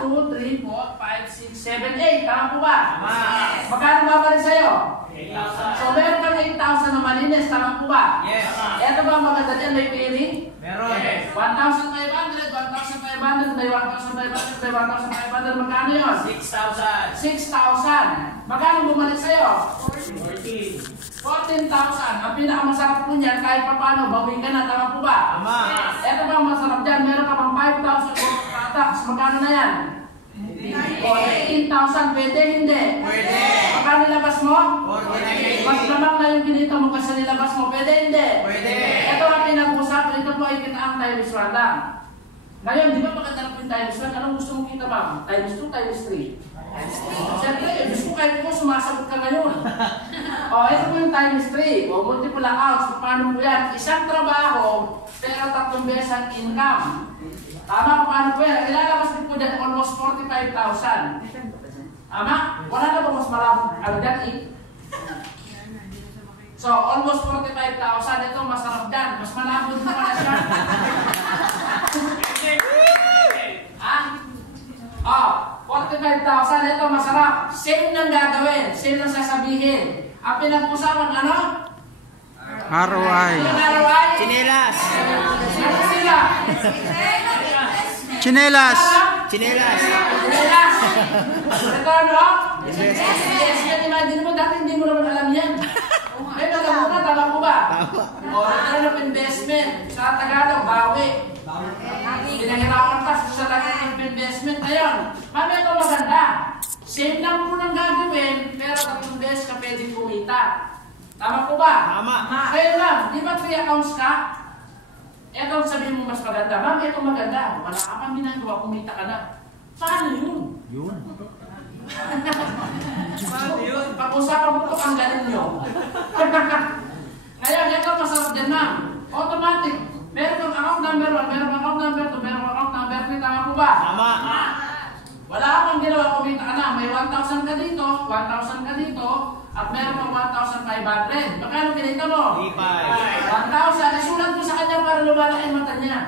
2, 3, 4, 5, 6, 7, 8. Tama po ba? Tama. Magkano babalik sa'yo? 8,000. So, meron kang 8,000 na malinis. Tama po ba? Yes. Ito ba ang maganda dyan? May pairing? Meron. 1,500, 1,500, may 1,500, may 1,500. Magkano yun? 6,000. 6,000. Magkano bumalik sa'yo? 14,000. Ang pinakamasarap po niyan, kahit pa paano, bawin ka na. Tama po ba? Tama. Ito ba ang masarap dyan? Meron ka pang 5,000 products. Magkano na yan? 18,000. Pwede, hindi? Pwede. Magkano nilabas mo? 49. Mas lamang na yung pinito mo kasi nilabas mo. Pwede, hindi? Pwede. Ito ang pinag-usapan. Ito po ay kita ang times 1 lang. Ngayon, di ba maganda na po yung times 1? Anong gusto mong kita, ma'am? Times 2, times 3? Siyempre, gusto ko kahit po sumasagot ka ngayon. Ito po yung times 3. Multiple accounts. Paano po yan? Isang trabaho, pero 3 beses ang income. Tama kung paano po yan? Ilalabas din po dyan almost 45,000. Tama? Wala na ba mas malabo? Ano dyan, So, almost 45,000. Ito, masarap dyan. Mas malabo din pala siya. Ha? 45,000. Ito, masarap. Same nang gagawin. Same nang sasabihin. Ang pinag-usapan, ano? ROI. ROI? Chinelas. Ano sila? Chinelas. Chinelas. Chinelas. Ito, ano? Yes. Imagine mo, dati hindi mo naman alam yan. Eh, alam mo na, tama ko ba? Return of investment. Sa Tagalog, bawi. Pinahirapan pa sa return of investment. Ngayon, mami, ito maganda. Same lang po nang gagawin, pero 3 beses ka pwedeng kumita. Tama po ba? Tama. Kaya lang, di ba 3 accounts ka? Ito sabihin mo mas maganda. Ma'am, ito maganda. Wala ka pang ginagawa, kumita ka na. Paano yun? Yun. Pag-usapan mo ito, ang galing nyo. Ngayon, ito masarap din, ma'am. Automatic. Meron kang account number 1, meron kang account number 2, meron kang account number 3. Tama po ba? Tama. Wala ka pang ginawa, kumita ka na. May 1,000 ka dito, 1,000 ka dito, at meron kang 1,500. Magkano kinita mo? 1,000. Isulat mo sa kanya para lumalaki ang mata niya.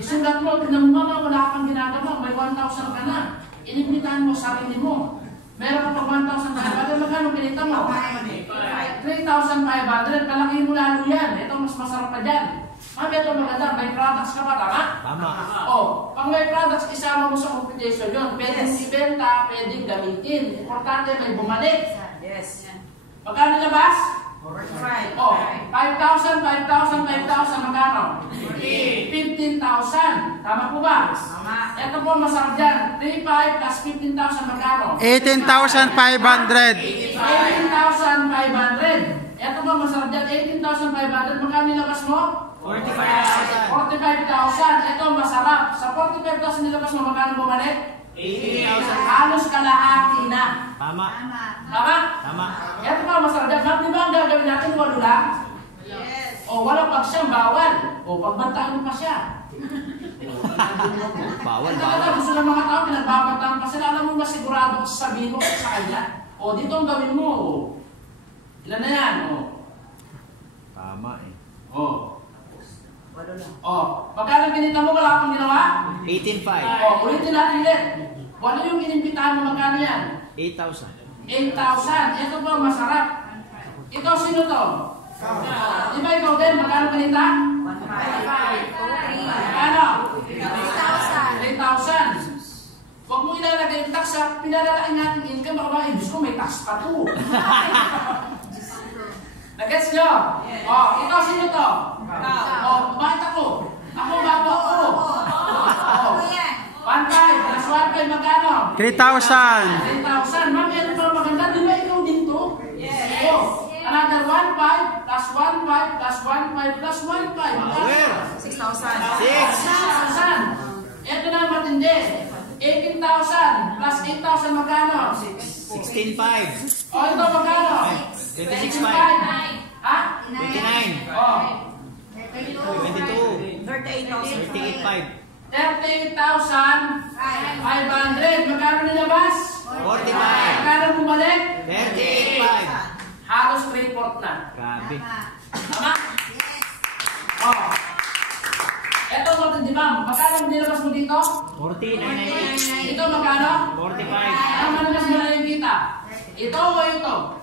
Isulat mo, tignan mo na wala kang ginagawa. May 1,000 ka na. Inimbitahan mo sarili mo. Meron ka pang 1,500. Magkano kinita mo? 3,500. Kalaki mo lalo yan. Ito mas masarap pa dyan. Mami, ito maganda. May products ka ba? Tama? Tama. Pag may products, isama mo sa competition yun. Pwedeng ibenta, pwedeng gamitin. Importante, may bumalik. Yes. Magkano labas? 45. 5,000, 5,000, 5,000. Magkano? 15,000. Tama po ba? Tama. Ito po, masarap dyan. 3,500 plus 15,000. Magkano? 18,500. 18,500. Ito po, masarap dyan. 18,500. Magkano nilabas mo? 45,000. 45,000. Ito, masarap. Sa 45,000 nilabas mo, magkano bumalik? 80,000. Halos kalahati na. Tama. Tama? Tama. Ito pa, masarap dyan. Ma'am, di ba ang gagawin natin? Walo lang? Yes. Wala pag siyang bawal. Pagbantaan mo pa siya. Bawal, Ito talaga, gusto ng mga tao, pinagbabantaan pa sila. Alam mo ba sigurado kung sasabihin mo sa kanya? Dito ang gawin mo. Ilan na yan? Tama eh. Walo lang. Magkano pinita mo, wala akong ginawa? 18,500. Ulitin natin ulit. Wala yung inimbitahan mo, magkano yan? 8,000. 8,000. Ito po, masarap. Ito, sino to? Di ba ikaw din? Magkano pinita? 1,500. Magkano? 3,000. 3,000. Huwag mo ilalagay yung tax sa pinalalaan natin income. Baka ba, Diyos ko, may tax pa to. Nag-gets nyo? Ikaw, sino to? Bakit ako? Ako, bago ako. 1,500 plus 1,500, magkano? 3,000. 3,000. Ma'am, yan pa maganda. Di ba ikaw din to? Yes. Another 1,500 plus 1,500 plus 1,500 plus 1,500. Power. 6,000. 6,000. Ito na matindi. 18,000 plus 8,000, magkano? 16,500. Ito magkano? 26,500. Ha? 29. 22. 38,000. 38,500. 38,500. Magkano nilabas? 45. Magkano bumalik? 38,500. Halos 3/4 na. Grabe. Tama? Ito matindi, ma'am. magkano ang nilabas mo dito? 49.98. Ito magkano? 45. Ang manalas mo na yung kita. Ito o ito?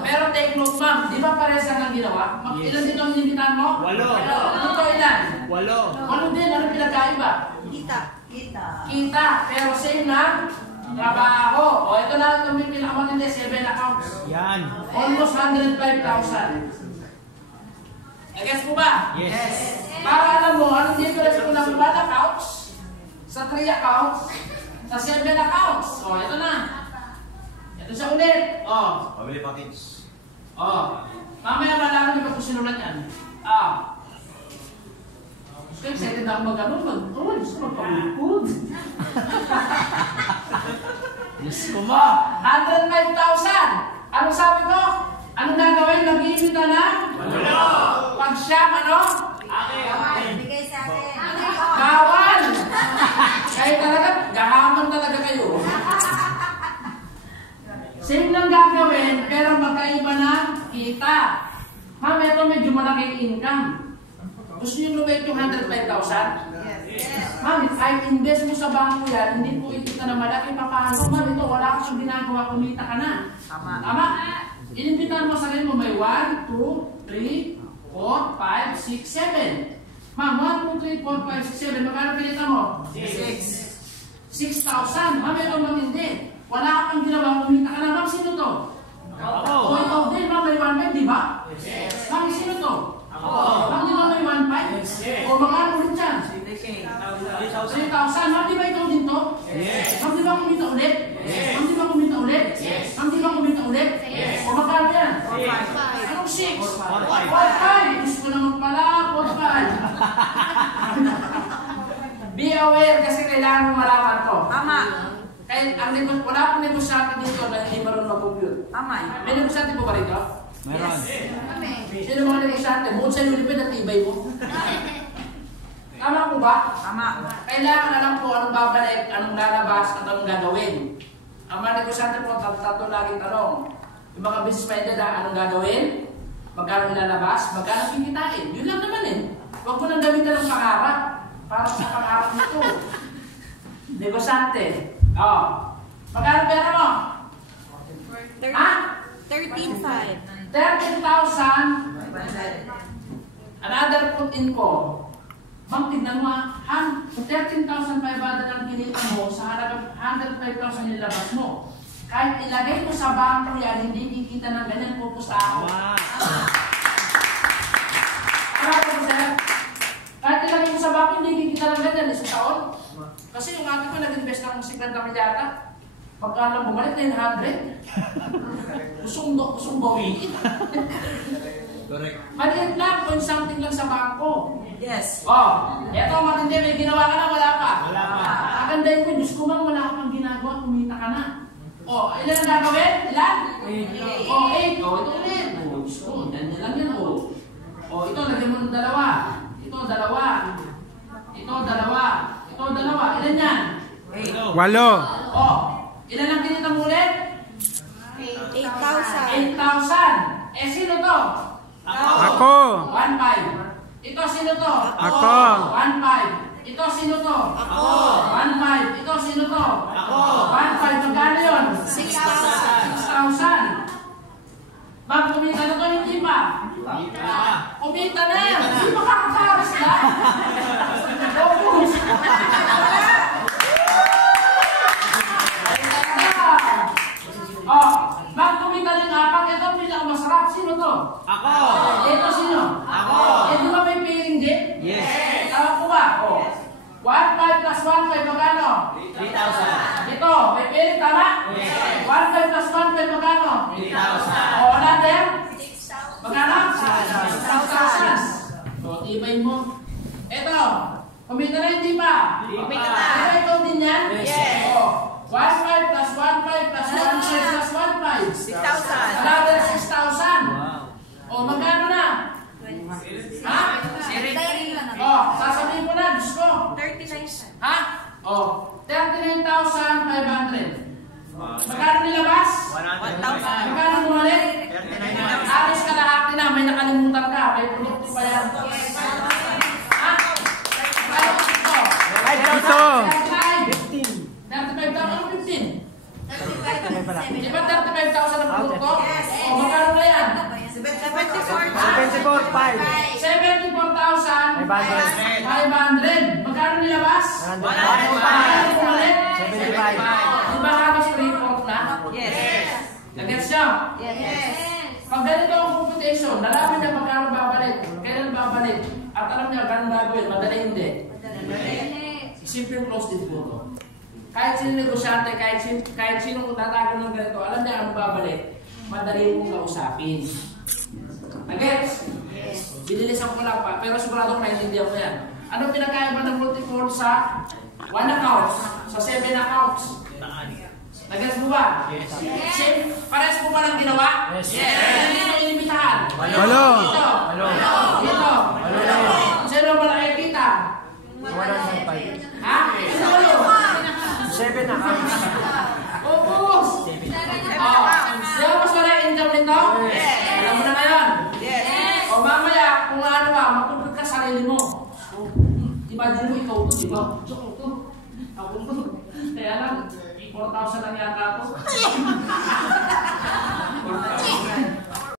Pero take note ma'am, di ba pares ang ginawa? Yes. Ilan dito ang inimbitan mo? 8. Ito ilan? 8. Ano din? Ano pinagkaiba? Kita. Pero same lang trabaho. O ito na ito may pinakamatindi, 7 accounts. Yan. Almost 105,000. Guess mo ba? Yes. Para alam mo, anong difference ko ng 1 accounts sa 3 accounts sa 7 accounts. O ito na. Ito siya ulit. O. Family package. Oh, mamaya malaman niyo ba kung sinulat yan? Gusto excited na ako mag-ano, gusto magpapulipod. Yes ko mo. 105,000! Ano sabi ko? Ano gagawin? Mag-iimita na? Pag siya, ano? Bigay sa atin. Bawal! Kayo talaga, gahaman talaga kayo. Same lang gagawin, pero magkaiba na kita. Ma'am, ito medyo malaking income. Gusto nyo lumit yung 105,000? Ma'am, kahit invest mo sa bangko yan, hindi po ikita na malaki. Paano? Ma'am, ito, wala kang ginagawa, kumita ka na. Tama? Inimbitan mo sa rin mo, may 1, 2, 3, 4, 5, 6, 7. Ma'am, 1, 2, 3, 4, 5, 6, 7. Magkano pinita mo? 6,000. Ma'am, ito matindi. Wala kang ginawa, kumita ka na. Ma'am, sino to? Ako. O ito din, ma'am, may 1.5, di ba? Ma'am, sino to? Ma'am, di ba may 1.5? O magkano ulit dyan? 3,000. Ma'am, di ba ikaw din to? Ma'am, di ba kumita ulit? Ma'am, di ba kumita ulit? Ma'am, di ba kumita ulit? O magkano yan? 4.5. Anong 6? 4.5. Gusto ko naman pala, 4.5. Be aware kasi kailangan mo malaman to. Tama. Kahit ang wala akong negosyante dito na hindi marunong mag-compute. Tama. May negosyante po ba rito? Meron. Sino mga negosyante? Bukod sa Ulipid at tibay mo. Tama po ba? Tama. Kailangan alam po anong babalik, anong lalabas, at anong gagawin. Ang mga negosyante po, tatlo laging tanong. Yung mga business minded, anong gagawin? Magkano ilalabas? Magkano kikitain? Yun lang naman eh. Huwag mo nang gamitan ng pangarap. Para sa pangarap nito. Negosyante. Magkano pera mo? Ha? 13,500. 13,000. Another put in ko. Bang, tignan mo ha? 13,500 ang kinita mo sa halagang 105,000 nilabas mo. Kahit ilagay mo sa bangko yan, hindi kikita ng ganyan, pupusta ako. Wow. Kahit ilagay mo sa bangko, hindi kikita ng ganyan, isang taon. Kasi yung ate ko nag-invest ng 50 milyata. Pagka bumalik na 100. Kusong bawiin. Correct. Maliit lang, kung something lang sa bangko. Yes. Eto matindi, may ginawa ka na, wala pa. Wala pa. Kagandahin ko, Diyos ko man, wala ka pang ginagawa, kumita ka na. Ilan ang gagawin? Ilan? 8. Ito ulit. Diyos ko, ganyan lang yan. Ito, lagyan mo ng dalawa. Ito, dalawa. Ito, dalawa. Ito, dalawa. Ilan yan? 8. Ilan ang kinita mo ulit? 8,000. 8,000. Sino to? Ako. 1,500. Ito, sino to? Ako. 1,500. Ito, sino to? Ako. 1,500. Ito, sino to? Ako. 1,500. Magkano yun? 6,000. 6,000. Ma'am, kumita na to, hindi pa? Kumita na. Hindi makakataras na. Focus. Ma'am, kumita na yung apat. Ito ang pinakamasarap. Sino to? Ako. Ito sino? Ako. Di ba may pairing din? Yes. Tama po ba? 1,500 plus 1,500 magkano? 3,000. Ito, may pairing, tama? Yes. 1,500 plus 1,500 magkano? 3,000. Another? 6,000. Magkano? 6,000. Tibay mo. Ito, kumita na hindi pa? Kumita na. Ito, ikaw din yan? Yes. 1,500 plus 1,500 plus 1,500 plus 1,500. 6,000. Another 6,000. Magkano na? Ha? Sasabihin ko na, Diyos ko. 39,000. Ha? 39,500. Magkano nilabas? 100,000. Magkano bumalik? 39,000. Alis ka lahat na, may nakalimutan ka, may produkto pa yan. Ha? 35,000 Di ba 35,000 ang produkto? O, magkano na yan? 74,500. Magkano nilabas? 105. Di ba halos 3-4 na? Yes. Nag-gets siya? Pag ganito ang computation, nalaman niya magkano babalik, kailan babalik, at alam niya gano'ng gagawin, madali hindi. Simple close din po ito. Kahit sino negosyante, kahit sino tatagal ng ganito, alam niya ano babalik, madali mong kausapin. Nag-gets? Binilisan ko lang pa, pero sigurado ko naiintindihan mo yan. Ano pinakaiba ng multi-core sa 1 account, sa 7 accounts? Nag-gets mo ba? Same, pares mo ba ng ginawa? Sino inimitahan? Walo. Dito. Dito. Sino ba nakikita? Ha? Sino walo? 7 accounts. Ubus! Di ba mas wala income nito? Alam mo na ngayon? O mamaya, kung ano ba, makulit ka sarili mo. Imagine mo ikaw ito, di ba? Ako ito. Kaya lang, 4,000 lang yata ako.